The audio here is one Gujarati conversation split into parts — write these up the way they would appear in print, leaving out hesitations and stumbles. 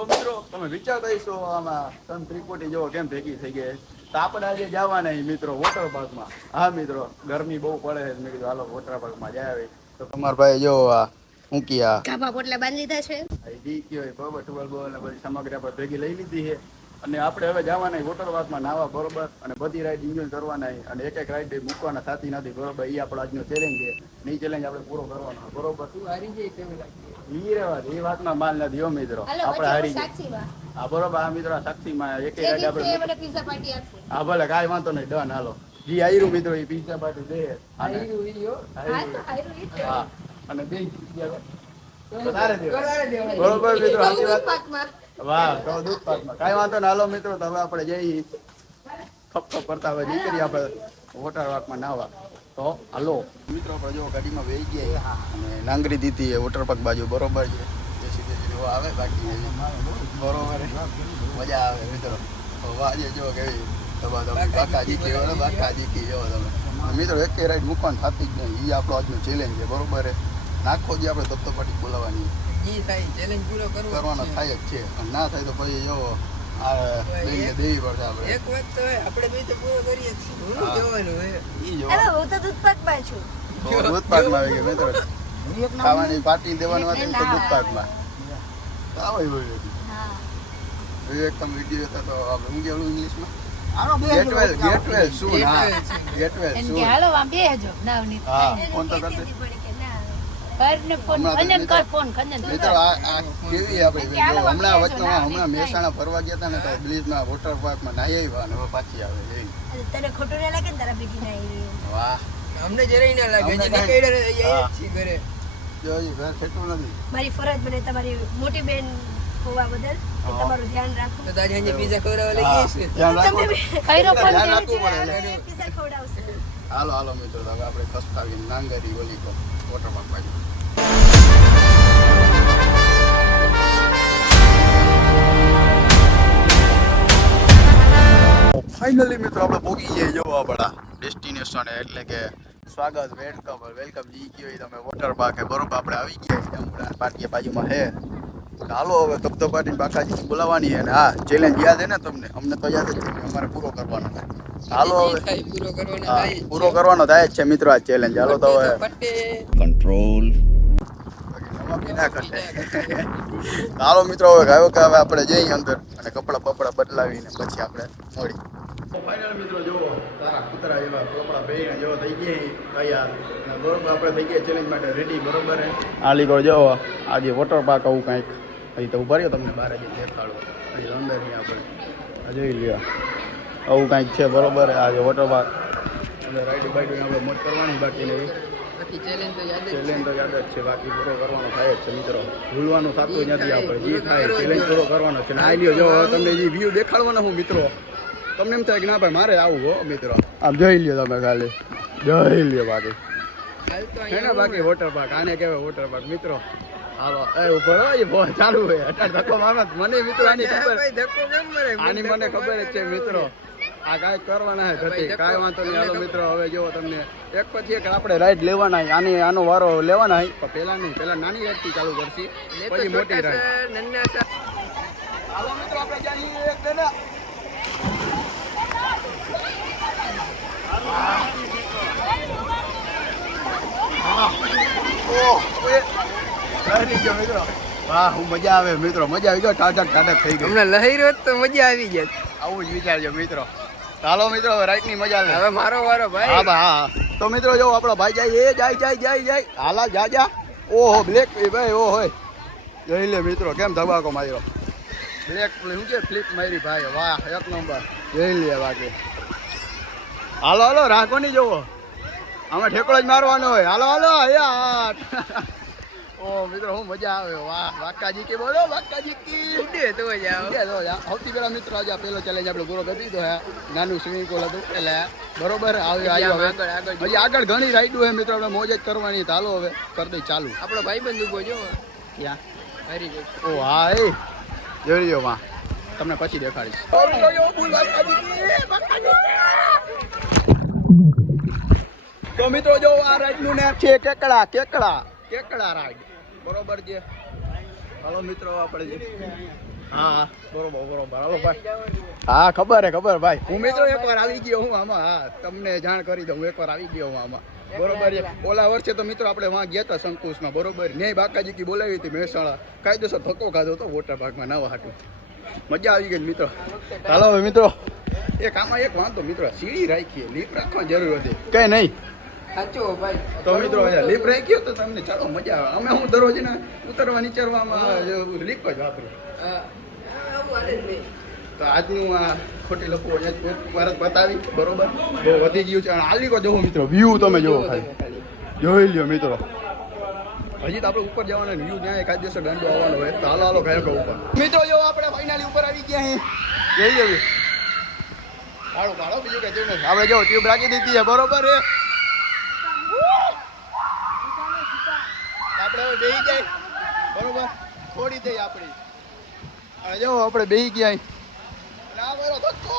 તો મિત્રો તમે વિચારતા હશો આમાં સન ત્રિકોટી જેવો કેમ ભેગી થઈ ગઈ. તો આપણે આજે જવાના મિત્રો વોટર પાર્કમાં. હા મિત્રો ગરમી બહુ પડે છે, મેં કીધું હાલો વોટર પાર્કમાં જાય આવી. તો તમારા ભાઈ જો હું કિયા ગાભા પોટલા બાંધી લીધા છે. ઈ કયો બરોબર ટુબલ બોલ ને બધી સામગ્રી આપણે ભેગી લઈ લીધી છે. અને આપણે હવે જવાના વોટર પાર્કમાં નાવા બરોબર, અને બધી રાઈડ એન્જોય કરવાના, અને એક એક રાઈડ મૂકવાના થતી નથી બરોબર. એ આપણો આજનો ચેલેન્જ છે. એ ચેલેન્જ આપણે પૂરો કરવાનો બરોબર. તું હારી જાય એ વાતમાં માલ નથી હો મિત્રો, આપણે હારી જાય. હા બરોબર. આ મિત્રો સાક્ષીમાં એક રાઈડ આપણે પિઝા પાર્ટી આપશે. હા ભલે કાંઈ વાંધો નહીં, ડન. હાલો જી આયરું મિત્રો એ પિઝા પાર્ટી દે. હા અને બે બરોબર મિત્રો. વાહ તો દૂધ પાકમાં કાંઈ વાંધો ને. હાલો મિત્રો તો હવે આપણે જઈ ખપ કરતા હવે નીકળી આપણે વોટર પાર્કમાં નાવા. તો હાલો મિત્રો આપણે જો ગાડીમાં વહી ગયા અને નાંગરી દીધી વોટર પાર્ક બાજુ બરોબર છે. જેવો આવે બાકી બરોબર મજા આવે મિત્રો. વાજે જો કેવી બાકાજી કેવો બાકાજી જેવો તમે મિત્રો એક રાઈડ મૂકવાનું થતી જ નહીં. એ આપણો આજનો ચેલેન્જ છે બરોબર. નાખો જે આપણે ધબધબાટી બોલાવવાની ચેલેન્જ પૂરો કરવાનો થાય જ છે. અને ના થાય તો પછી જો દેવી પડશે આપણે. એક વાત તો આપણે બે તો પૂરો કરીએ જ છીએ. જોવાનું હું તો દૂધ પાકમાં છું. દૂધ પાકમાં આવી ગયો મિત્રો. ખાવાની પાર્ટી દેવાનું હતું તો દૂધ પાકમાં આવે હોય. એક તમે વિડીયો હતા તો આપણે હું કેવું ઇંગ્લિશમાં ગેટવેલ શું ના ગેટવેલ શું હાલો આમ બેહજો નાવની. હા ફોન તો કરતે હમણાં મહેસાણા ફરવા ગયા હતા ને તો બ્લીચમાં વોટર પાર્કમાં નાહી આવ્યા અને પાછી આવે. તને ખોટું ના લાગે ને તારા ભેગી નાહી? વાહ અમને જરાય ના લાગે. ઘરે ખેતું નથી. મારી ફરજ બને તમારી મોટી બેન હોવા બદલ તમારું ધ્યાન રાખો. તો તારી અહીંયા પીઝા ખવડાવવા લઈ જઈશ. ધ્યાન રાખો પીઝા ખવડાવશે. હાલો હાલો મિત્રો હવે આપણે ખસતાવી નાંગરી ઓલી વોટર પાર્ક બાજુ. ફાઇનલી મિત્રો આપણે પહોંચી જઈએ જો આપણા ડેસ્ટિનેશન એટલે કે સ્વાગત વેલકમ જી કયો તમે વોટર પાર્ક બરોબર. આપણે આવી ગયા છીએ હમણાં પાટીયા બાજુમાં હે. હાલો હવે ધબધબાટી બાકાજી બોલાવવાની છે ને. હા ચેલેન્જ યાદ હે ને તમને? અમને તો યાદ જ છે, અમારે પૂરો કરવાનો છે. હાલો હવે પૂરો કરવાનો થાય જ છે મિત્રો આ ચેલેન્જ. હાલો તો હવે કંટ્રોલ હાલો મિત્રો હવે ગાયો કે હવે આપણે જઈએ અંદર અને કપડા બપડા બદલાવીને પછી આપણે મળી. ફાઇનલ મિત્રો જુઓ તારા કૂતરા એવા કપડા પહેરીને જેવો થઈ ગયા તૈયાર બરોબર. આપણે થઈ ગયા ચેલેન્જ માટે રેડી બરોબર. આ લીકો જો આજે વોટર પાર્ક આવું કાંઈક અહીં તો ઉભા રહ્યો તમને બહાર જઈ દેખાડો. અહીં અંદર નહીં આપણે આ જોઈ લ્યો આવું કાંઈક છે બરોબર. આજે વોટર પાર્ક એટલે રાઈડ બાઈડ આપણે મોજ કરવાની બાકી નહીં. ચેલેન્જ તો યાદ જ છે. બાકી પૂરો કરવાનો થાય જ છે મિત્રો. ભૂલવાનું થતું નથી આપણે. જે થાય ચેલેન્જ પૂરો કરવાનો છે. આ લ્યો જો તમને જે વ્યૂ દેખાડવાનો હું મિત્રો. તમને એમ થાય કે ના ભાઈ મારે આવું હો મિત્રો. આમ જોઈ લ્યો તમે ખાલી જોઈ લ્યો. બાકી હે ને બાકી વોટર પાર્ક આને કહેવાય વોટર પાર્ક મિત્રો. હાલો એ ઉપર હોય ચાલુ હોય અત્યારે ધક્કો મારવા મને મિત્રો આની ખબર જ છે મિત્રો. આ કાંઈ કરવાના છે કાંઈ વાંધો નહીં. હાલો મિત્રો હવે જો તમને એક પછી એક આપણે રાઈડ લેવાના. આનો વારો લેવાના પણ પહેલા નહીં. પહેલા નાની રાઈડથી ચાલુ કરશી પછી મોટી રાઈડ. હાલો મિત્રો આપણે જઈએ એક મિત્રો. વાહ હું મજા આવે મિત્રો. મજા આવી ગયો. ટાટક થઈ ગઈ. હમણાં લહેર હોત તો મજા આવી જાય. આવું જ વિચારજો મિત્રો. ચાલો મિત્રો રાઈટ ની મજા લે. હવે મારો વારો ભાઈ. હા હા તો મિત્રો જો આપણો ભાઈ જાય હાલા જા. ઓહો બ્લેક ભાઈ ઓ હોય જોઈ લે મિત્રો કેમ ધબાકો માર્યો. બ્લેક શું છે ફ્લિપ મારી ભાઈ. વાહ એક નંબર જોઈ લે. બાકી હાલો રાખો નહીં જોવો આમાં ઠેકડો જ મારવાનો હોય. હાલો યાર ઓ મિત્રો હું મજા આવે. વાહ વાકાજી કે બોલો વાકાજી કી ઉડે તો જાવ. સૌથી પહેલા મિત્રો આજે પહેલો ચેલેન્જ આપણે પૂરો કરી દીધો હે. નાનું સ્વિમિંગ પુલ હતું એટલે બરોબર હજી આગળ ઘણી રાઈડો હે મિત્રો. આપણે મોજ જ કરવાની. હાલો હવે કરી દઈ ચાલુ. આપણો ભાઈબંધ ઉભો જો ક્યાં હારી ગયો. ઓ હા એ જોઈ લ્યો વાહ તમને પછી દેખાડીશ. તો મિત્રો જો આ રાઈડ નું નામ છે કેકડા રાઈડ બરોબર છે. હાલો મિત્રો આપણે હા બરોબર હાલો ભાઈ. હા ખબર ભાઈ. હું મિત્રો એકવાર આવી ગયો હું આમાં. હા તમને જાણ કરી દઉં, હું એકવાર આવી ગયો હું આમાં. બરોબર છે. ઓલા વર્ષે તો મિત્રો આપણે વાં ગયા હતા શંકુશમાં. બરોબર ન્યાય બાકાજી કી બોલાવી હતી મહેસાણા. કાયદેસર ધક્કો ખાધો હતો વોટર પાર્કમાં નાવા હાટું. મજા આવી ગઈ મિત્રો. હાલો હવે મિત્રો એક આમાં એક વાંધો મિત્રો, સીડી રાખીએ, લીપ રાખવાની જરૂર હતી કઈ નહીં. સાચો ભાઈ. તો મિત્રો લીપ રાખ્યો તો તમને ચાલો મજા આવે. અમે હું દરરોજ ને ઉતરવા નીચરવામાં લીપ જ વાપરું. તો આજનું આ ખોટી લોકો ભારત બતાવી. બરોબર બહુ વધી ગયું છે. અને આલી કો જોવો મિત્રો, વ્યૂ તમે જોવો ખાલી જોઈ લ્યો મિત્રો. હજી તો આપણે ઉપર જવાના વ્યૂ ત્યાં એકાદ દિવસે દંડો આવવાનો હોય. તો હાલો ગાયો ઉપર મિત્રો. જો આપણે ફાઇનલી ઉપર આવી ગયા અહીં. જોઈ લેવી કાળો બીજું કઈ જોયું નથી. આપણે જો ટ્યુબ રાખી દીધી છે. બરોબર છે. આપણે હવે બેસી જાય. બરોબર થોડી દઈ આપણી. અને જો આપણે બેસી ગયા ના મારો ધક્કો.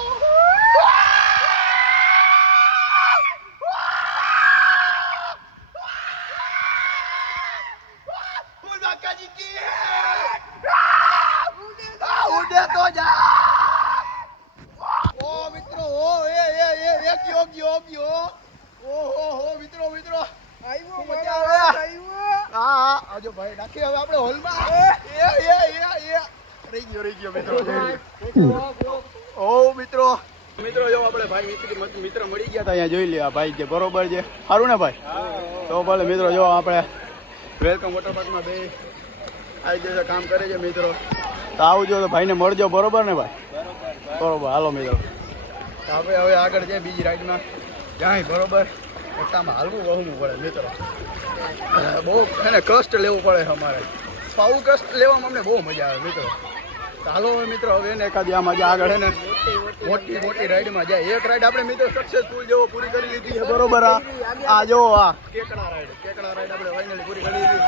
ઉડે તો જા. ઓ મિત્રો ઓ એ ગયો. ઓહો મિત્રો આવ્યો મજા આવે. હા આજો ભાઈ નાખી હવે આપણે હોલમાં. રહી ગયો મિત્રો. ઓ મિત્રો જો આપણે ભાઈ મિત્ર મળી ગયા હતા. અહીંયા જોઈ લે આ ભાઈ છે. બરોબર છે. સારું ને ભાઈ? તો ભલે મિત્રો જો આપણે વેલકમ વોટર પાર્કમાં બે આવી જશે કામ કરે છે મિત્રો. તો આવજો તો ભાઈને મળજો. બરોબર ને ભાઈ? બરોબર હાલો મિત્રો. તો આપણે હવે આગળ જઈએ બીજી રાઈડમાં જાય. બરોબર રસ્તામાં હાલવું વહવું પડે મિત્રો. બહુ એને કષ્ટ લેવું પડે અમારે. આવું કષ્ટ લેવામાં અમને બહુ મજા આવે મિત્રો. ચાલો મિત્રો હવે ને એકાદી આ મજા આગળ હે ને મોટી રાઈડમાં જાય. એક રાઈડ આપણે મિત્રો સક્સેસફુલ જેવો પૂરી કરી લીધી છે. બરોબર આ જો આ કેકડા રાઈડ આપણે ફાઇનલી પૂરી કરી લીધી.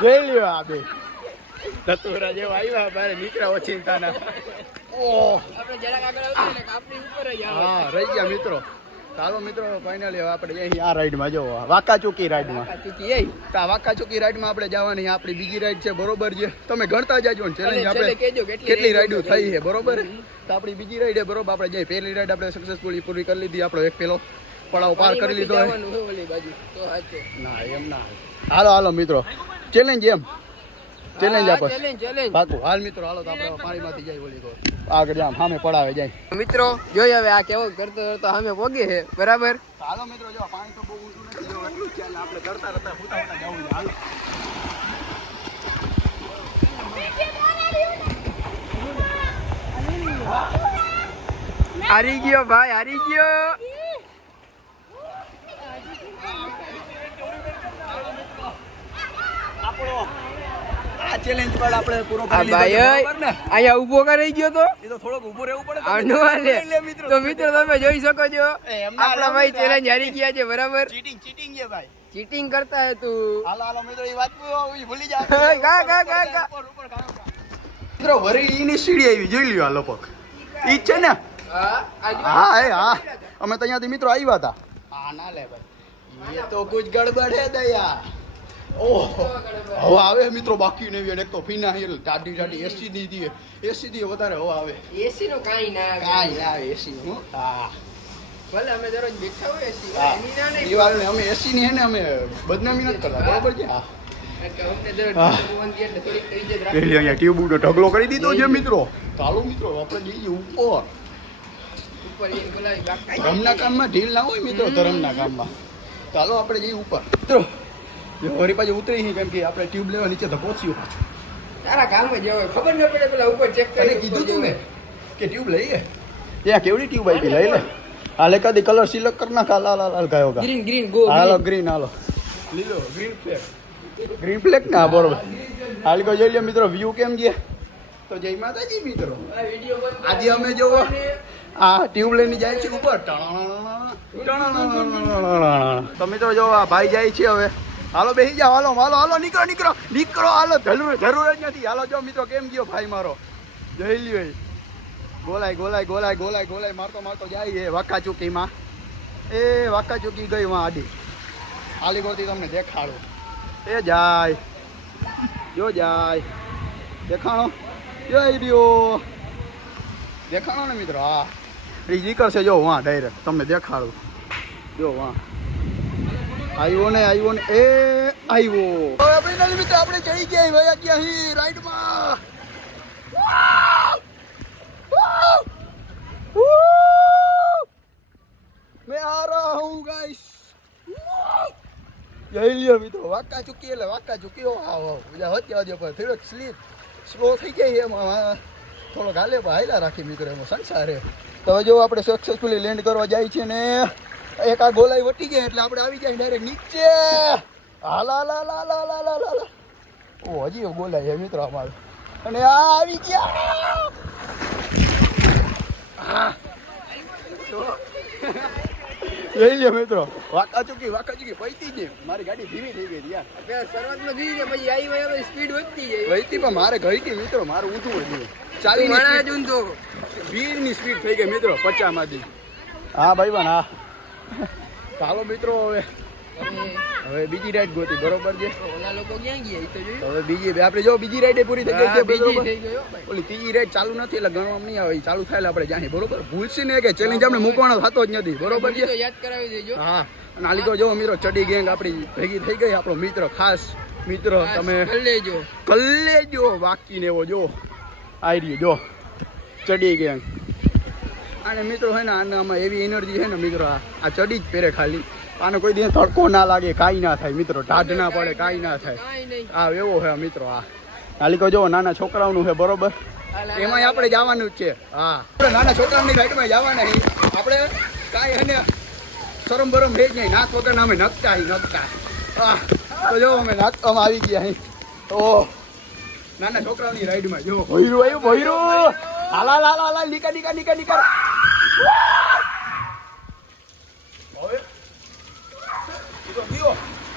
જોઈ લ્યો આ બે ધતુરા જેવો આવ્યા બારે નીકળ્યા ઓચિંતાના. ઓહ હા રહી ગયા મિત્રો. ચાલો મિત્રો ફાઇનલી હવે આપણે અહીં આ રાઈડમાં જો વાંકાચૂકી રાઈડમાં. વાંકાચૂકી રાઈડમાં આપણે જવાની આપણી બીજી રાઈડ છે. બરોબર છે. તમે ગણતા જાજો ને ચેલેન્જ આપણે કેટલી રાઈડો થઈ છે. બરોબર તો આપણી બીજી રાઈડ બરોબર આપણે જઈ. પહેલી રાઈડ આપણે સક્સેસફુલી પૂરી કરી લીધી. આપણો એક પેલો પડાવ પાર કરી લીધો. ના એમ ના હાલો મિત્રો ચેલેન્જ એમ ચેલેન્જ આપો પાકું. હાલ મિત્રો હાલો તો આપણે પાણીમાંથી જાય ઓલી તો આગળ આમ સામે પડાવે જાય. મિત્રો જોઈ હવે આ કેવો કરતો સામે પોગી છે. બરાબર હાલો મિત્રો જો પાણી તો બહુ ઊંચું નથી. જો એટલું ચાલે આપણે કરતા હુતા જવું છે. હાલો હારી ગયો ભાઈ હારી ગયો. આ ચેલેન્જ પર આપણે પૂરો કરી લીધો. અહીંયા ઊભો કરી ગયો તો એ તો થોડોક ઊભો રહેવું પડે. તો મિત્રો તમે જોઈ શકો છો આપણા ભાઈ ચેલેન્જ હારી ગયા છે. બરાબર ચીટિંગ છે ભાઈ. ચીટિંગ કરતા હે તું. હાલો મિત્રો એ વાત ભૂલી જા. મિત્રો વરી ઈની સીડી આવી જોઈ લ્યો. આ લોકો ઈ છે ને. હા અમે તો અહીંયાથી મિત્રો આવ્યા હતા. હા ના લે ભાઈ એ તો કુછ ગડબડ હે દયા. ઓહ હવા આવે મિત્રો બાકી નહીં. એક તો ફીના ટાટી એસી થી વધારે હવા આવે. એસી નો કાઈ ના આવે એસી નું. હા ભલે અમે દરરોજ બેઠા હોય એસી એ વાત ને અમે એસી ની હે ને અમે બદનામી નથી કરતા. બરોબર છે. હા અહીંયા ટ્યુબ ઉડો ઢગલો કરી દીધો છે મિત્રો. ચાલો મિત્રો આપણે જઈએ ઉપર. ધર્મના કામમાં ઢીલ ના હોય મિત્રો. ધર્મના કામમાં ચાલો આપણે જઈએ ઉપર મિત્રો. વળી પાછી ઉતરી કેમ કે આપણે ટ્યુબ લેવા નીચે તો પહોંચ્યું પાછું. તારા કામમાં જવાય ખબર ન પડે પેલા ઉપર ચેક કરી કીધું તું ને કે ટ્યુબ લઈએ. ત્યાં કેવડી ટ્યુબ આવી લઈ લે. હાલ એકાદી કલર સિલેક્ટ કરી નાખ. લાલ ગાયો ગ્રીન ગો હાલો ગ્રીન હાલો લીલો ગ્રીન ફ્લેગ ના બરોબર. હાલ કો જોઈ લો મિત્રો વ્યૂ કેમ છે. તો જય માતાજી મિત્રો. આજે અમે જોવો આ ટ્યુબ લઈને જાય છે ઉપર. તો મિત્રો જો આ ભાઈ જાય છે હવે. હાલો બેસી જાઓ. હાલો નીકળો હાલો. જરૂર જ નથી. હાલો જો મિત્રો કેમ ગયો ભાઈ મારો. જોઈ લ્યો ગોલાય મારતો જાય એ વાંકાચૂકીમાં. એ વાંકાચૂકી ગઈ વાં આડી. હાલી ગોતી તમને દેખાડો. એ જાય દેખાણો જઈ રહ્યો દેખાણો ને મિત્રો હા એ નીકળશે જો વાં ડાયરેક્ટ તમને દેખાડું જો વાં આવ્યો ને એ આવ્યો હવે ફાઇનલી મિત્રો આપણે જઈ ગયા ભાઈ ગયા હી રાઈડમાં मैं आ रहा हूँ गाइस જઈ લ્યો મિત્રો વાકા ચૂકી એટલે વાકા ચૂકી બીજા હોત્યા દે પર થોડોક સ્લો થઈ જાય એમાં થોડોક હાલે પણ હાયલા રાખી મિત્રો એમાં સંસાર તો જો આપણે સક્સેસફુલી લેન્ડ કરવા જાય છે ને એક આ ગોલાઈ વટી ગયા એટલે આપણે આવી જાય ડાયરેક્ટ નીચે હાલા લા લા લા લા લા લા ઓ હજી ગોલાઈ છે મિત્રો અમારે અને આ આવી ગયા હા જઈ લ્યો મિત્રો વાકા ચૂકી પૈતી જ મારી ગાડી ધીમી થઈ ગઈ યાર શરૂઆતમાં ધીમી પછી આવી હોય સ્પીડ વધતી જાય વહીતી પણ મારે ગઈ હતી મિત્રો મારું ઊંધું હતું ચાલી મારા જ ઊંધો 20 ની સ્પીડ થઈ ગઈ મિત્રો 50 માંથી હા ભાઈ બન હા ચાલો મિત્રો હવે બીજી રાઈડ ગોતી બરોબર છે ઓલા લોકો ક્યાં ગયા એ તો જોયું હવે બીજી આપણે જો બીજી રાઈડ પૂરી થઈ ગઈ છે બીજી બરોબર થઈ ગયો ભાઈ ઓલી ત્રીજી રાઈડ ચાલુ નથી એટલે ગણવામાં નહીં આવે ચાલુ થાય એટલે આપણે જાણી બરોબર ભૂલશી ને કે ચેલેન્જ આપણે મૂકવાનો થતો જ નથી બરોબર છે તો યાદ કરાવી દેજો હા અને આ લીધો જો મિત્રો ચડી ગેંગ આપણી ભેગી થઈ ગઈ આપણો મિત્ર ખાસ મિત્ર તમે કલ્લેજો બાકી ને એવો જો આવી રહ્યો જો ચડી ગેંગ અને મિત્રો હે ને આનામાં એવી એનર્જી છે ને મિત્રો આ ચડી જ પહેરે ખાલી આને કોઈ દિવસ તડકો ના લાગે કાંઈ ના થાય મિત્રો ઢાઢ ના પડે કાંઈ ના થાય કાંઈ નહીં હા એવો છે મિત્રો આ નાલીકો જો નાના છોકરાઓનું છે બરોબર એમાં આપણે જવાનું જ છે હા આપણે નાના છોકરાઓની રાઈડમાં જવાના આપણે કાંઈ હે ને શરમ બરમ રહે જ નહીં નાક વગરના અમે નકતા તો જો અમે નાકવામાં આવી ગયા અહીં ઓહ નાના છોકરાઓની રાઈડમાં જો ભોયરું હાલા નીકળ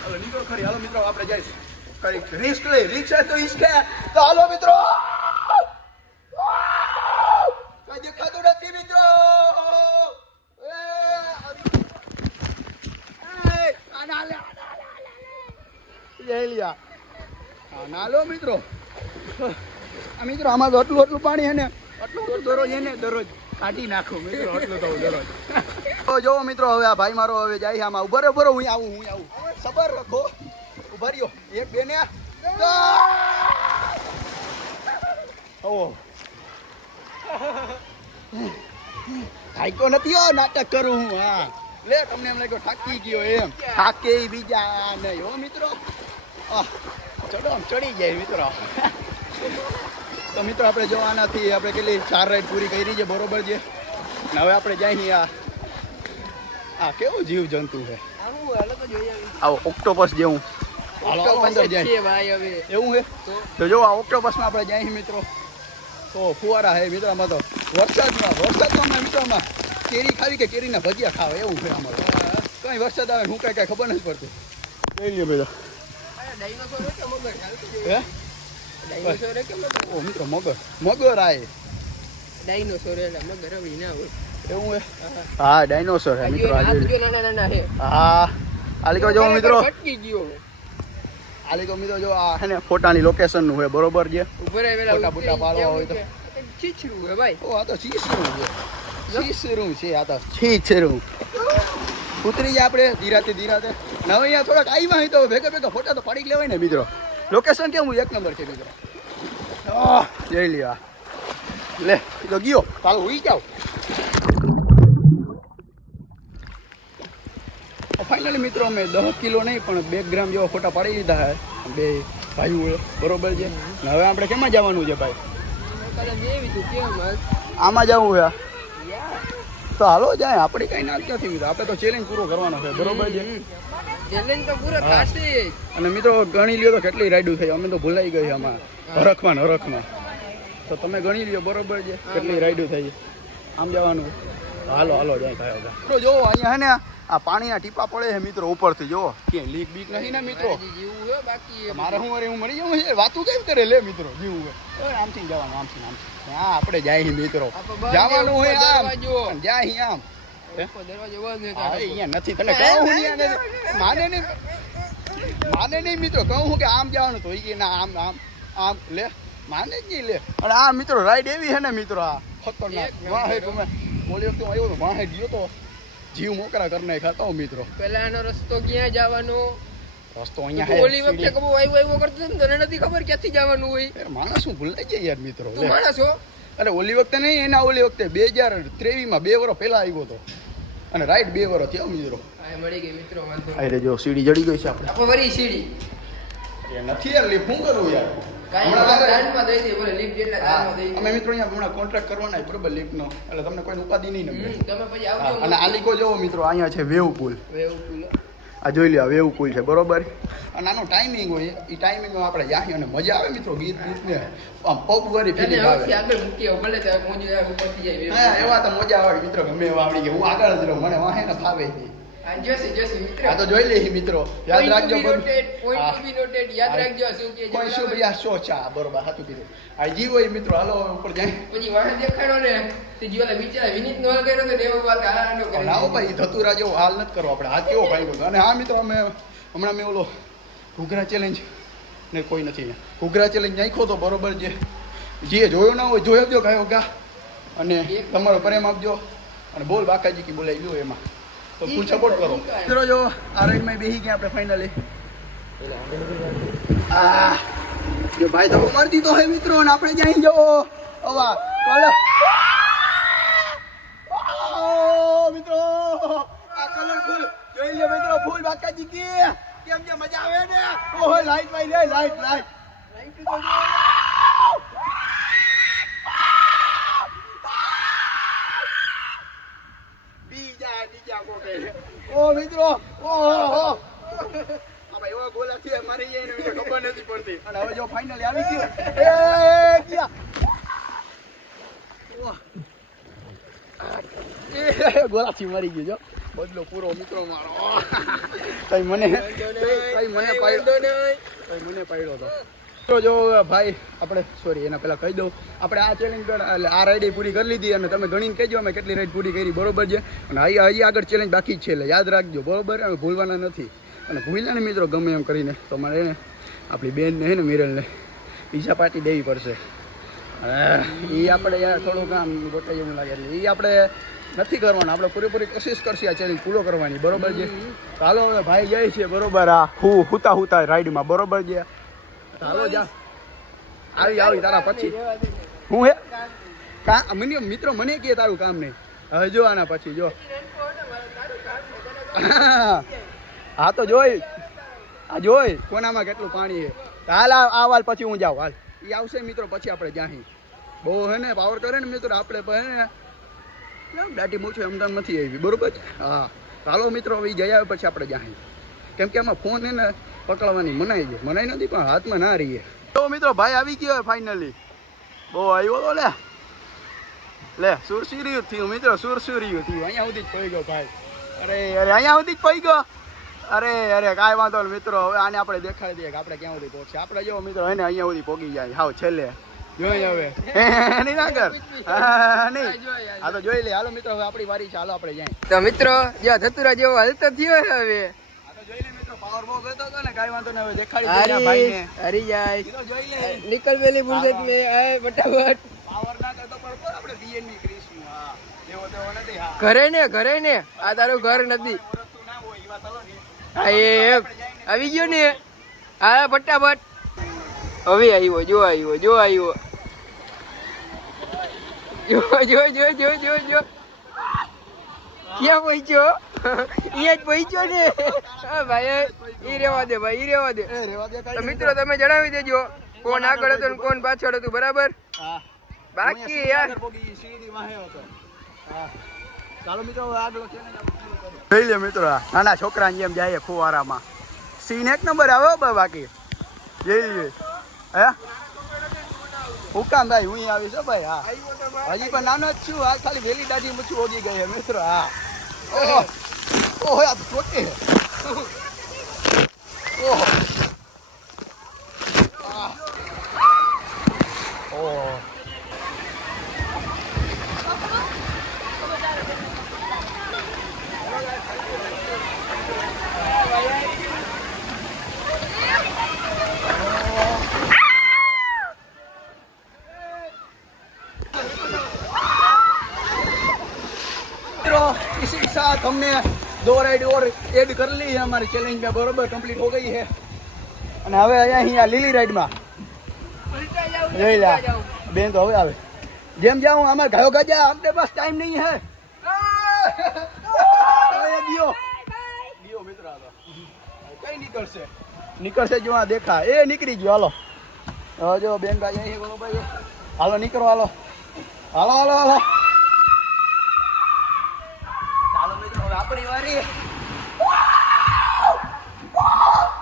હવે નીકળો ખરી હાલો મિત્રો આપણે જઈશું કઈ રિસ્ક લે રિસ્ક તો ઈસ્ક તો હાલો મિત્રો કઈ દેખાતું નથી મિત્રો નાલો મિત્રો આ મિત્રો આમાં તો આટલું પાણી છે ને આટલું દરરોજ કાઢી નાખો મિત્રો આટલું તો દરરોજ તો જો મિત્રો હવે આ ભાઈ મારો હવે જાય આમાં ઉભો હું આવું સબર રાખો ઉભા રહ્યો એક બે ને થાક્યો નથી હો નાટક કરું હું હા લે તમને એમ લાગ્યો થાકી ગયો એમ થાકે બીજા નહીં હો મિત્રો ચડી જાય મિત્રો તો મિત્રો આપણે જો આનાથી આપણે કેટલી 4 રાઈડ પૂરી કરી છે બરોબર છે ને હવે આપણે જાય આ કેવું જીવ જંતુ છે આવો ઓક્ટોપસ જેવું અંદર જાય એવું છે તો જો આ ઓક્ટોપસમાં આપણે જાય મિત્રો તો ફુવારા છે મિત્રો આમાં તો વરસાદમાં મિત્રોમાં કેરી ખાવી કે કેરીના ભજીયા ખાવા એવું છે આમાં કઈ વરસાદ આવે હું કઈ ખબર નથી પડતી કેરી બધા ઓ મિત્રો મગર આય ડાયનોસોર એટલે મગર હવે ના હોય એવું હે હા ડાયનોસોર હે મિત્રો આ જો નાના હે હા આલીકો જો મિત્રો ફટકી ગયો આલીકો મિત્રો જો આ હે ને ફોટાની લોકેશન નું હે બરોબર છે ઉપર આવેલા ફોટા બોટા પાડવા હોય તો ચીચરું હે ભાઈ ઓ આ તો ચીચરું છે આ તો ચીચરું ઉતરી જાય આપણે ધીરાતે ને હવે અહીંયા થોડાક આવ્યા હોય તો ભેગા ફોટા તો પાડી લેવાય ને મિત્રો લોકેશન કેવું એક નંબર છે મિત્રો જઈ લ્યો લે તો ગયો ચાલો ઉઈ જાઓ ફાઇનલી મિત્રો અમે 10 કિલો નહીં પણ 2 ગ્રામ જેવા ફોટા પાડી લીધા છે બે ભાઈઓ બરોબર છે ને હવે આપણે કેમાં જવાનું છે ભાઈ આમાં જવું છે તો હાલો જાય આપણે કઈ ના નથી મિત્રો આપણે તો ચેલેન્જ પૂરો કરવાનો છે બરોબર છે ચેલેન્જ તો પૂરો થશે અને મિત્રો ગણી લ્યો તો કેટલી રાઈડો થઈ અમે તો ભૂલાઈ ગઈ આમાં હરખમાં તો તમે ગણી લ્યો બરોબર છે કેટલી રાઈડો થઈ આમ જવાનું હાલો જાય ખાયો જો અહીંયા હે ને આ પાણીના ટીપા પડે છે મિત્રો ઉપરથી જો કે લીક બીક નહીં ને મિત્રો જીવું હે બાકી મારે હું મરી જાઉં છે વાતું કેમ કરે લે મિત્રો જીવું હે આમથી જવાનું આમથી હા આપણે જાય મિત્રો જવાનું હોય આમ જાય આમ દરવાજો અહીંયા નથી તને કહું માને નહીં મિત્રો કહું કે આમ જવાનું તો ના આમ લે માને જ નહીં લે. અને આ મિત્રો રાઈડ એવી છે ને મિત્રો, આ ખતરનાક વાહે તમે ઓલી વખતે હું આવ્યો તો વાહે ગયો તો જીવ મોકરા કરી નાખ્યા તો મિત્રો. પેલાનો રસ્તો ક્યાં જવાનો? રસ્તો અહીંયા ઓલી વખતે કબો આવ્યો કરતો ને તને નથી ખબર ક્યાંથી જવાનું હોય. માણસ હું ભૂલાઈ જાય યાર મિત્રો. તું માણસ હો. અરે ઓલી વખતે નહીં, એના ઓલી વખતે 2023 2 વર્ષ પહેલા આવ્યો હતો અને રાઈડ 2 વર્ષ થયા મિત્રો. આ મળી ગઈ મિત્રો, વાંધો અરે જો સીડી જડી ગઈ છે આપણે. આપો વરી સીડી એ નથી યાર, લીફ હું કરું યાર. દાનમાં દઈ દે, બોલે લીફ જેટલા દાનમાં દઈ દે. અમે મિત્રો અહીંયા હમણાં કોન્ટ્રાક્ટ કરવાના બરોબર લીફનો, એટલે તમને કોઈ ઉપાધિ નહીં ને. તમે પછી આવજો. અને આ લીકો જોવો મિત્રો, અહીંયા છે વેવ પુલ. વેવ પુલ આ જોઈ લ્યો, વેવ પુલ છે બરોબર. અને આનો ટાઈમિંગ હોય, એ ટાઈમિંગમાં આપણે જાઈએ અને મજા આવે મિત્રો. ગીત ગીતને આમ પગ વરી ફીલિંગ આવે. આગળ મૂકીએ ભલે તો મોજ ઉપરથી જાય. હા એવા તો મજા આવે મિત્રો. ગમે એવા આવડી ગયા, હું આગળ જ રહું, મને વાહે ને ફાવે છે. આ તો જોઈ લઈએ મિત્રો, યાદ રાખજો. યાદ રાખજો શું કે કોઈ શું ભૈયા શો ચા બરોબર સાચું કીધું. આ જીવ હોય મિત્રો, હાલો ઉપર જાય. પછી વાહે દેખાડો ને તે જીવાલા વિચાર વિનીત નો હાલ કર્યો તો ને એવો વાત આનો કરે. લાવો ભાઈ, ધતુરા જેવો હાલ નથી કરવો આપણે. હાથ કેવો ભાઈ. અને હા મિત્રો, અમે હમણાં મેં ઓલો ઘૂઘરા ચેલેન્જ ને કોઈ નથી, ઘૂઘરા ચેલેન્જ નાખ્યો તો બરોબર. જે જોયો ના હોય જોઈ આપજો ગાયો ગા, અને તમારો પ્રેમ આપજો. અને બોલ બાકાજી કી બોલાવી લો, એમાં તો ફૂલ સપોર્ટ કરો મિત્રો. જો આ રાઈડમાં બેસી ગયા આપણે ફાઇનલી. જો ભાઈ તો મારી દીધો હે મિત્રો, અને આપણે જઈ જો અવા કલર મિત્રો, આ કલરફુલ જોઈ લે મિત્રો, ફૂલ બાકાજી કી કેમ કે મજા આવે ને. ઓહો લાઈટ ભાઈ રે, લાઈટ લાઈટ તો ઓ મિત્રો, ઓહો ભાઈ એવા ગોલા છે મારી એને ખબર નથી પડતી. અને હવે જો ફાઇનલી આવી ગયો એ ગયા ગોલાથી મરી ગયો. જો બદલો પૂરો મિત્રો મારો. કઈ મને પાડ્યો તો જો ભાઈ આપણે સોરી એના પહેલા કહી દઉં, આપણે આ ચેલેન્જ એટલે આ રાઈડ પૂરી કરી લીધી. અને તમે ગણીને કહેજો અમે કેટલી રાઈડ પૂરી કરી બરોબર છે. અને હજી આગળ ચેલેન્જ બાકી જ છે, એટલે યાદ રાખજો બરોબર. અમે ભૂલવાના નથી. અને ભૂલ્યા ને મિત્રો ગમે એમ કરીને તમારે એને આપણી બેનને છે ને મિરલને પીઝા પાર્ટી દેવી પડશે. એ આપણે યાર થોડું કામ ગોટાઈ એવું લાગે, એટલે એ આપણે નથી કરવાના. આપણે પૂરેપૂરી કોશિશ કરશે આ ચેલેન્જ પૂરો કરવાની બરોબર છે. ચાલો હવે ભાઈ જાય છે બરોબર. આ હુતા રાઈડમાં બરોબર છે. ચાલો જા, આવી તારા પછી હું હે કા મને મિત્રો મને કે તારું કામ નહીં. હવે જો આના પછી જો હા તો જોઈ કોનામાં કેટલું પાણી છે. હાલ આ વાલ પછી હું જાઉં. હાલ એ આવશે મિત્રો, પછી આપણે જાહી. બહુ હે ને પાવર કરે ને મિત્રો, આપણે હે ને દાટી મૂછું એમ નથી આવી બરોબર. હા ચાલો મિત્રો, હવે જઈ આવે પછી આપણે જાહી. કેમ કે આમાં ફોન હે ને પકડવાની મનાઈ છે, મનાઈ નથી પણ હાથમાં ના રહીએ. તો મિત્રો ભાઈ આવી ગયો ફાઇનલી. બહુ આવ્યો તો લે સુરસુર્યું થયું મિત્રો, સુરસુર્યું થયું. અહીંયા સુધી જ પડી ગયો ભાઈ. અરે અહીંયા સુધી જ પડી ગયો. અરે કાંઈ વાંધો નહીં મિત્રો. હવે આને આપણે દેખાડી દઈએ કે આપણે ક્યાં સુધી પહોંચશે. આપણે જો મિત્રો એને અહીંયા સુધી પહોંચી જાય હાવ છેલ્લે. જોઈ હવે નહીં ના કર નહીં. હા તો જોઈ લે. હાલો મિત્રો, હવે આપણી વારી છે. હાલો આપણે જાય. તો મિત્રો જો ધતુરા જેવો હાલતો થયો હવે. પાવર બહુ ગયો હતો ને, કાંઈ વાંધો નહીં. હવે દેખાડી દે ભાઈને. હરી જાય જોઈ લે. નિકલ વેલી ફુરસત મે આય ફટાફટ. પાવર ના કરતો પણ આપણે બીએનબી કરીશું. હા એવો તેવો નથી. હા ઘરે ને આ તારું ઘર નથી. ના હોય એવા તલો ને. હા એ આવી ગયો ને. હા ફટાફટ. હવે આવ્યો જો ક્યાં પહોંચ્યો? અહીંયા જ પહોંચ્યો ને. હા ભાઈ ઈ રેવા દે ભાઈ, ઈ રેવા દે. તો મિત્રો તમે જણાવી દેજો કોણ આગળ હતું ને કોણ પાછળ હતું બરાબર. બાકી યાર ચાલો મિત્રો આગળ જોઈ લે મિત્રો. નાના છોકરાની જેમ જાય ફુવારામાં. સીન એક નંબર આવે બાકી જોઈ લઈએ. હે હુકામ ભાઈ હું આવીશ ભાઈ. હા હજી પણ નાનો જ છું. આ ખાલી વેલી દાઢી મૂછું ઓગી ગઈ મિત્રો. હા ઓહો આ છોટી ઓહો ઓહો इसके साथ हमने 2 राइड और ऐड कर ली है हमारी चैलेंज में बरोबर कंप्लीट हो गई है અને હવે અહીંયા લીલી રાઈડમાં લઈ લે બેન તો હવે આવે જેમ જાઉં અમારે ગાયો ગાજા આપણે બસ ટાઈમ નહીં હે દિયો મિત્ર કઈ નીકળશે જો આ દેખા એ નીકળી ગયો હાલો હવે જો બેન ભાઈ અહીં બરોબર હાલો નીકળો હાલો હાલો હાલો હાલો ચાલો મિત્રો હવે આપણી વારી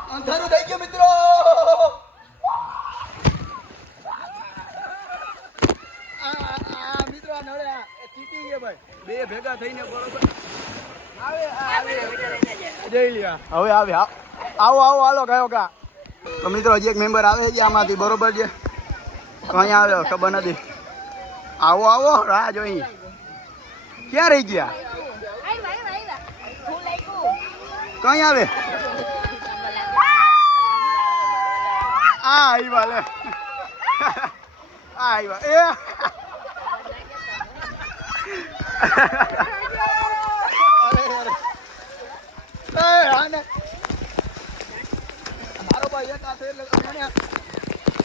અંધારું થઈ ગયું મિત્રો મિત્રો નળ્યા ચીટી છે ભાઈ બે ભેગા થઈને બરોબર જઈ લ્યા હવે આવે આવો હાલો ગયો કા તો મિત્રો હજી એક મેમ્બર આવે છે આમાંથી બરોબર છે કઈ આવ્યો ખબર નથી આવો રાહ જોઈ ક્યાં રહી ગયા કઈ આવે આવ્યા લે આવ્યા મારો ભાઈ એક હાથે એટલે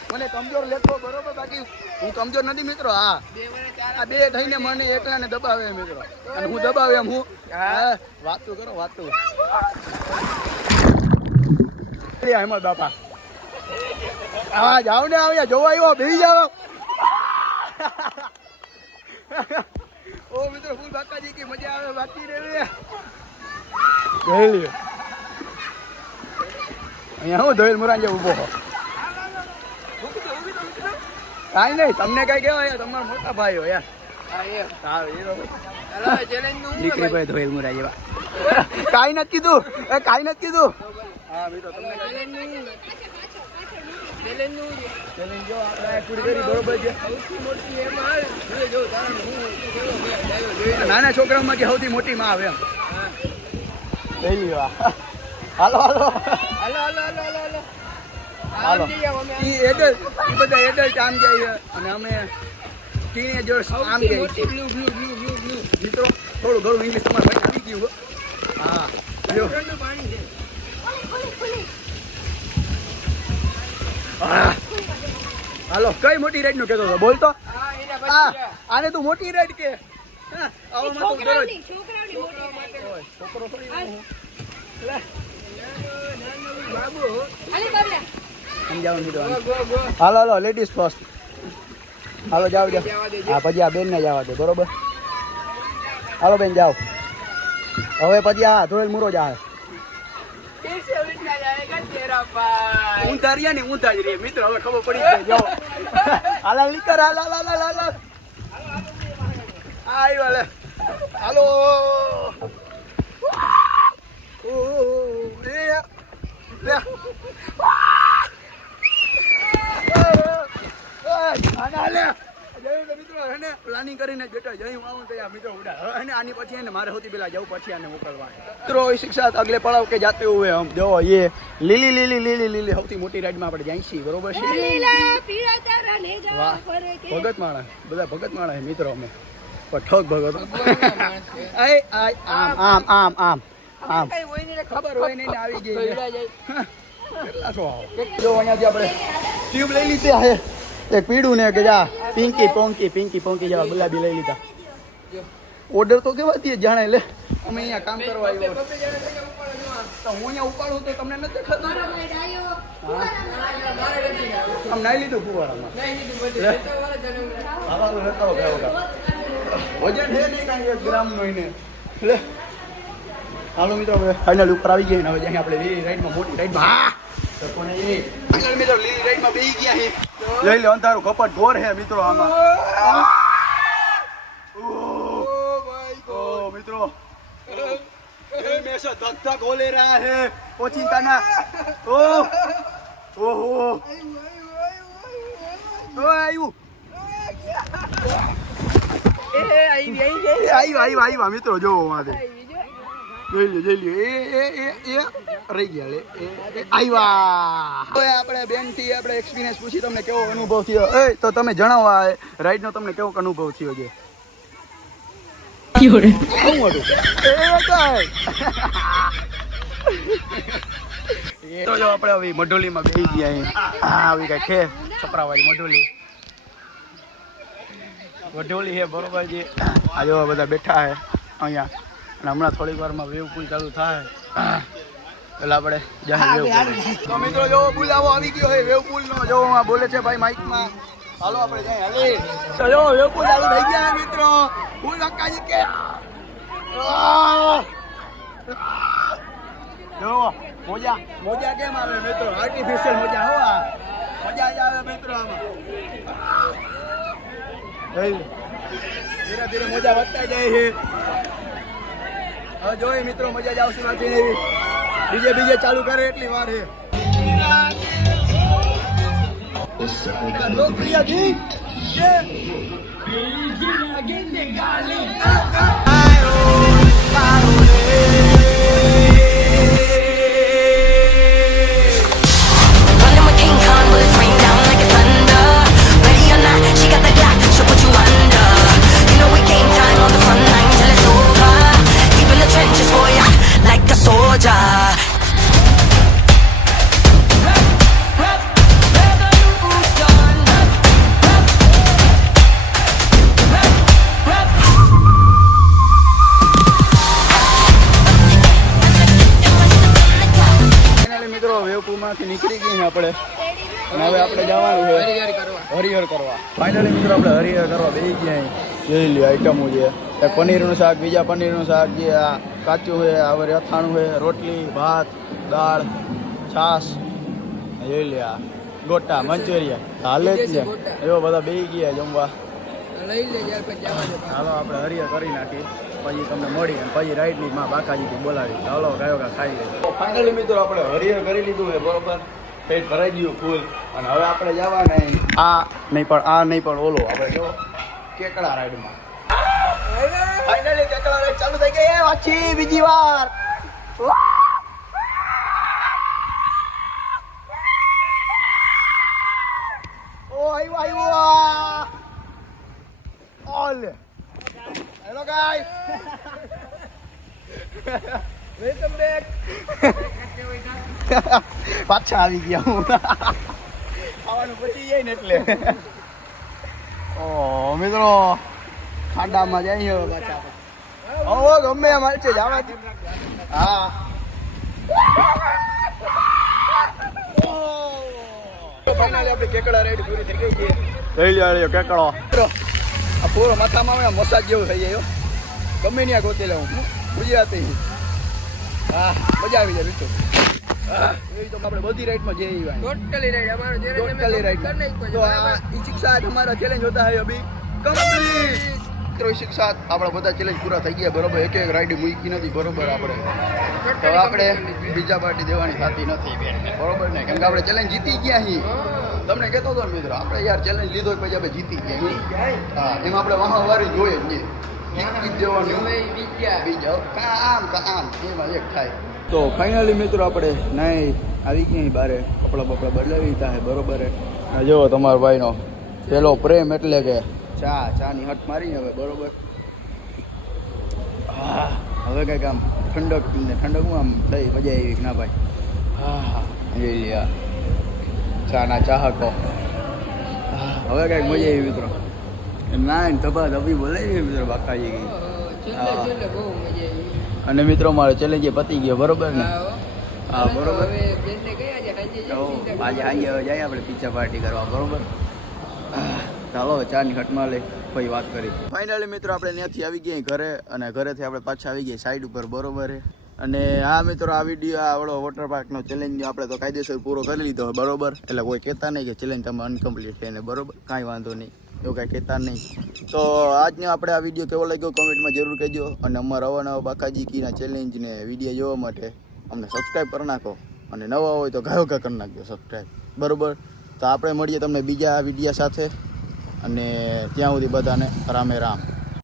મને કમજોર લેખો બરોબર બાકી હું કમજોર નથી મિત્રો આ બે થઈને મને એકલાને દબાવે મિત્રો અને હું દબાવે એમ હું વાતું કરો વાતું હેમત બાપા હા જાવ ને આવ્યા જોવા આવ્યો બેસી જાવ ઓ મિત્રો ફૂલ બાકાજી की મજા આવે બાકી રેવી અહીંયા હું ધોયેલ મુરાંજે ઉભો કાંઈ નહીં તમને કઈ કહેવાય તમારા મોટા ભાઈ હોય દીકરી ભાઈ ધોયેલ મુરા જેવા કાંઈ નથી કીધું હા મિત્રો તમને નાના છોકરામાંથી સૌથી મોટી માં આવે એમ લઈ લ્યો હાલો બધા એડલ્ટ આમ જાય અને અમે ટીનેજર્સ આમ જાય મિત્રો થોડું ઘણું ઇંગ્લિશ તમારે ભાઈ આવી ગયું હા હાલો કઈ મોટી રાઈડ નું કેતો હતો બોલતો આને તું મોટી રાઈડ કે છોકરો થોડી હાલો લેડીઝ ફર્સ્ટ હાલો જાઓ હા પછી આ બેન ને જવા દે બરોબર હાલો બેન જાઓ હવે પછી આ ધોળેલ મુરો જાય ઊંધારિયા ને ઊંધા જ રે મિત્રો હવે ખબર પડી જાય જાઓ હાલા લીકર હાલા આવ્યો લે હાલો પ્લાનિંગ કરીને બેઠા જઈ આવું તો મિત્રો ઉડા અને આની પછી એને મારે સૌથી પહેલા જવું પછી આને મોકલવા મિત્રો શિક્ષા અગલે પડાવ કે જાતે हुए हम જો ये લીલી સૌથી મોટી રાઈડમાં આપણે જાય છીએ બરોબર છે ભગત માણસ બધા ભગત માણસ મિત્રો અમે પણ ઠગ ભગત આમ ખબર હોય નહીં આવી ગઈ કેટલા છો જો અહીંયાથી આપણે ટ્યુબ લઈ લીધી છે એક પીડું ને કે જા પિંકી પોંકી જેવા ગુલાબી લઈ લીધા ઓર્ડર તો કેવાથી જાણે લે અમે અહીંયા કામ કરવા આવ્યો તો હું અહીંયા ઉપાડું તો તમને નથી દેખાતું આમ નાઈ લીધું ફુવારામાં વજન છે નહીં કાંઈ 1 ગ્રામ નો એને લે હાલો મિત્રો હવે ફાઇનલ ઉપર આવી ગયા ને હવે જ્યાં આપણે લીલી રાઈડમાં મોટી રાઈડમાં તો કોને એ ફાઇનલ મિત્રો લીલી રાઈડમાં બેસી ગયા છે લઈ લે અંધારું કપટ ઢોર હે મિત્રો આમાં ઓ મિત્રો में से धक धक हो ले रहा है वो चिंता ना ओ ओहो ओ आयु आई મિત્રો જો વાદે જોઈ લ્યો એ રહી ગયા લે આવ્યા હવે આપણે બેન થી આપણે એક્સપિરિયન્સ પૂછી તમને કેવો અનુભવ થયો એ તો તમે જણાવો આ રાઈડ નો તમને કેવો અનુભવ થયો છે તો જો આપણે હવે મઢોલીમાં બેસી ગયા અહીં આવી કઈ છે છપરાવાળી મઢોલી છે બરોબર છે. આ જો બધા બેઠા છે અહીંયા અને હમણાં થોડીક વારમાં વેવ પુલ ચાલુ થાય પેલા આપણે જાય વેવ પુલ. તો મિત્રો જો બોલાવો આવી ગયો છે વેવ પુલ નો. જો આ બોલે છે ભાઈ માઇકમાં. હાલો આપણે જાય હાલી. તો જો વેવ પુલ ચાલુ થઈ ગયા છે મિત્રો. પુલ હક્કાજી કે જો મોજા કેમ આવે મિત્રો? આર્ટિફિશિયલ મોજા હો આ. મજા જ આવે મિત્રો આમાં. ધીરે ધીરે મોજા વધતા જાય છે. હવે જોઈ મિત્રો મજા જ આવશે નથી. બીજે ચાલુ કરે એટલી વાર છે. લોકપ્રિય ગીત વેવપુરમાંથી નીકળી ગઈ આપણે અને હવે આપણે જવાનું છે હરિહર કરવા. ફાઇનલી મિત્રો આપણે હરિહર કરવા બેસી ગયા. જોઈ લ્યો આઈટમો છે. એક પનીરનું શાક, બીજા પનીરનું શાક, જે આ કાચું છે, હવે અથાણું છે, રોટલી, ભાત, દાળ, છાશ, જોઈ લે આ ગોટા, મંચુરિયન હાલે જ છે. એવો બધા બેસી ગયા જમવા. હાલો આપણે હરિહર કરી નાખી પછી તમને મળી અને પછી રાઈડની માં બાકાજીથી બોલાવી. ચાલો ગાયો કા ખાઈ લઈએ. ફાઇનલી મિત્રો આપણે હરિહર કરી લીધું છે બરોબર. પેટ ભરાઈ ગયું ફૂલ અને હવે આપણે જવાના આ નહીં પણ ઓલો આપણે જો કેકડા રાઈડમાં. ફાઇનલી કેકડા રાઈડ ચાલુ થઈ ગઈ. પાછી બીજી વાર ઓ આવ્યો ઓલે. Hello guys, welcome back. પાછા આવી ગયા હું. ખાવાનું પચી જાય ને એટલે. ઓ મિત્રો ખાડામાં જાય પાછા. ઓ ગમે અમારે છે જવા. હા ફાઇનલી આપણે કેકડા રાઈડ પૂરી થઈ ગઈ છે. લઈ લ્યો કેકડો. આ પૂરો માથામાં આવે મસાજ જેવું થઈ જાય. ગમે ત્યાં ગોતી લઉં ગુજરાતી. હા મજા આવી જાય બીજું. એવી તો આપણે બધી રાઈડમાં જઈએ. ટોટલી રાઈડ અમારો ટોટલી રાઈડ. તો આ શિક્ષા હમારા ચેલેન્જ હોતા है अभी कंप्लीट. મિત્રો શિક્ષા આપણા બધા ચેલેન્જ પૂરા થઈ ગયા બરોબર. એક રાઈડ મૂકી નથી બરોબર. આપણે તો આપણે બીજા પાર્ટી દેવાની થતી નથી બરોબર ને, કેમ કે આપણે ચેલેન્જ જીતી ગયા છીએ. તમને કહેતો હતો મિત્રો આપણે યાર ચેલેન્જ લીધો પછી આપણે જીતી ગયા. હા એમાં આપણે વાહવારી જોઈએ જ નહીં. જવાનું બીજા કામ એમાં એક થાય. તો ફાઇનલી મિત્રો આપણે નાઈ આવી ગયા બારે. કપડાં બપડા બદલાવી દીધા છે બરોબર. જો તમારા ભાઈનો પેલો પ્રેમ એટલે કે ચાની હટ મારી હવે બરોબર. હા હવે કંઈક આમ ઠંડકમાં આમ થઈ મજા આવી ના ભાઈ. હા જોઈ લે ચાના ચાહકો. હવે કંઈક મજા આવી મિત્રો. ના ધબા ધબી બોલાવી મિત્રો બાકાજી ગઈ. અને મિત્રો મારો ચેલેન્જ પતી ગયો બરોબર ને. હા બરોબર. આજે સાંજે જાય આપણે પિઝા પાર્ટી કરવા બરોબર. ચાલો ચાની હટમાં લઈ પછી વાત કરી. ફાઇનલી મિત્રો આપણે ત્યાંથી આવી ગયા ઘરે અને ઘરેથી આપણે પાછા આવી ગયા સાઈડ ઉપર બરોબર. અને હા મિત્રો આ વિડીયો આવડો વોટર પાર્કનો ચેલેન્જ આપણે તો કાયદેસર પૂરો કરી લીધો બરોબર. એટલે કોઈ કહેતા નહીં કે ચેલેન્જ તમે અનકમ્પ્લીટ થઈને બરોબર. કાંઈ વાંધો નહીં, એવું કાંઈ કહેતા નહીં. તો આજનો આપણે આ વિડીયો કેવો લાગ્યો કમેન્ટમાં જરૂર કહેજો. અને અમારા નવા બાકાજી કીના ચેલેન્જને વિડીયો જોવા માટે અમને સબસ્ક્રાઈબ કરી નાખો. અને નવા હોય તો ગાયો કા કરી નાખજો સબસ્ક્રાઈબ બરોબર. તો આપણે મળીએ તમને બીજા વિડીયા સાથે. અને ત્યાં સુધી બધાને રામે રામ.